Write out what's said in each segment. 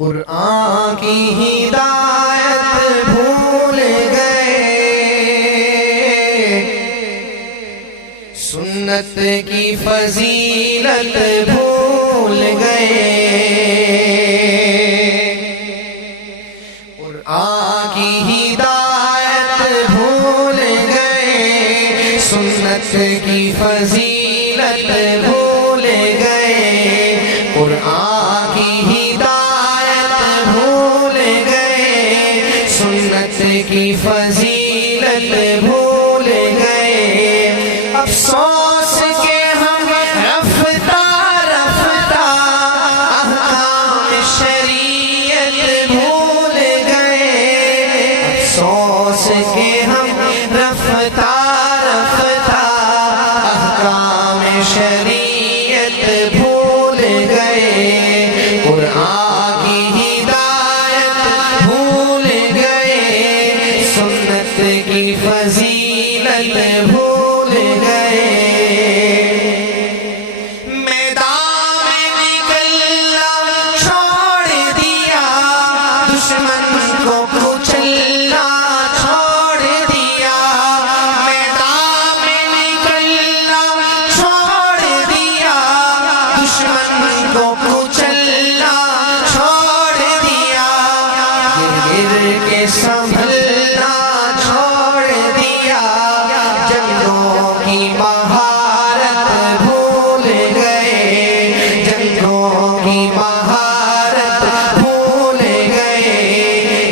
قرآن کی ہدایت بھول گئے، سنت کی فضیلت بھول گئے، قرآن کی ہدایت بھول گئے، سنت کی فضیلت بھول گئے، قرآن کی ہدایت بھول گئے، سنت کی فضیلت بھول گئے، افسوس کے ہم رفتہ رفتہ احکام شریعت بھول گئے، افسوس کے ہم رفتہ رفتہ احکام شریعت بھول گئے، قرآن کی ہدایت بھول گئے، سنت کی فضیلت بھول گئے، میدان میں نکلنا چھوڑ دیا، دشمن کو کچلنا چھوڑ دیا، میدان میں نکلنا چھوڑ دیا، دشمن کو کچلنا چھوڑ دیا، گر گر کے سنبھلنا چھوڑ دیا، جنگوں کی مہارت بھول گئے، جنگوں کی مہارت بھول گئے،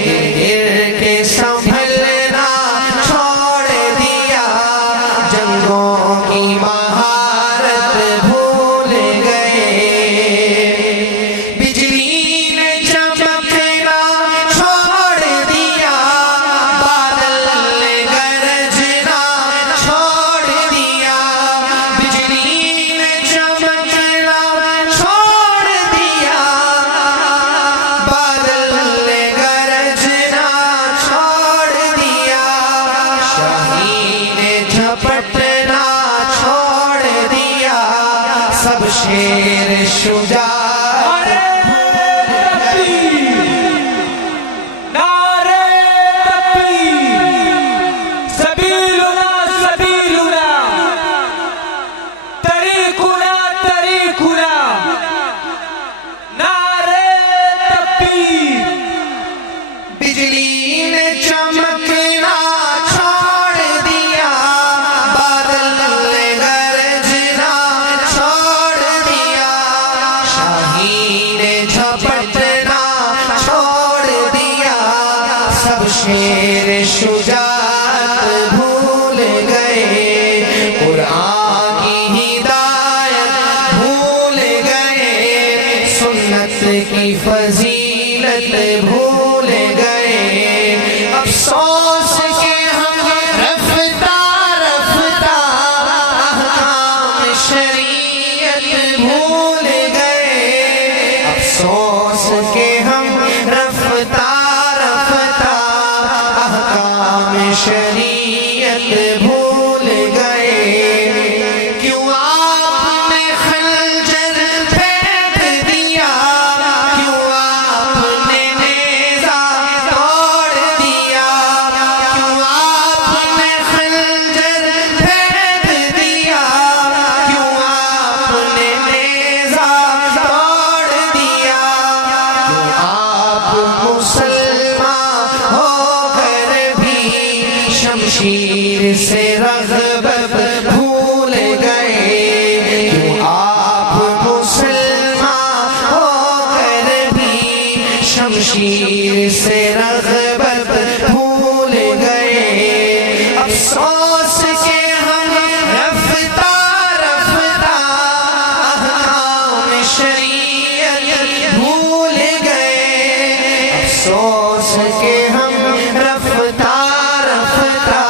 گر گر کے سنبھلنا چھوڑ دیا، جنگوں کی مہارت بھول گئے، بجلی نے چمکنا چھوڑ دیا، بادل نے گرجنا چھوڑ دیا، بجلی نے چمکنا چھوڑ دیا، بادل نے گرجنا چھوڑ دیا، شاہین نے جھپٹنا چھوڑ دیا، سب شیر شجاعت بجلی نے چمکنا چھوڑ دیا، بادل نے گرجنا چھوڑ دیا، شاہین نے جھپٹنا چھوڑ دیا، سب شیر شجاعت بھول گئے، قرآن کی ہدایت بھول گئے، سنت کی فضیلت بھول گئے، افسوس کے ہم رفتہ رفتہ احکام شریعت بھول گئے، افسوس کے ہم رفتہ رفتہ احکام شریعت بھول گئے، کیوں آپ نے خنجر پھینک دیا، کیوں آپ نے نیزہ توڑ دیا، کیوں آپ نے خنجر پھینک دیا، کیوں آپ نے نیزہ توڑ دیا، کیوں آپ مسلمان ہو کر بھی شمشیر سے رغبت بھول گئے، کیوں آپ مسلمان ہو کر بھی شمشیر سے رغبت بھول گئے، افسوس کے ہم رفتہ رفتہ احکام شریعت بھول گئے، افسوس کے ہم رفتہ رفتہ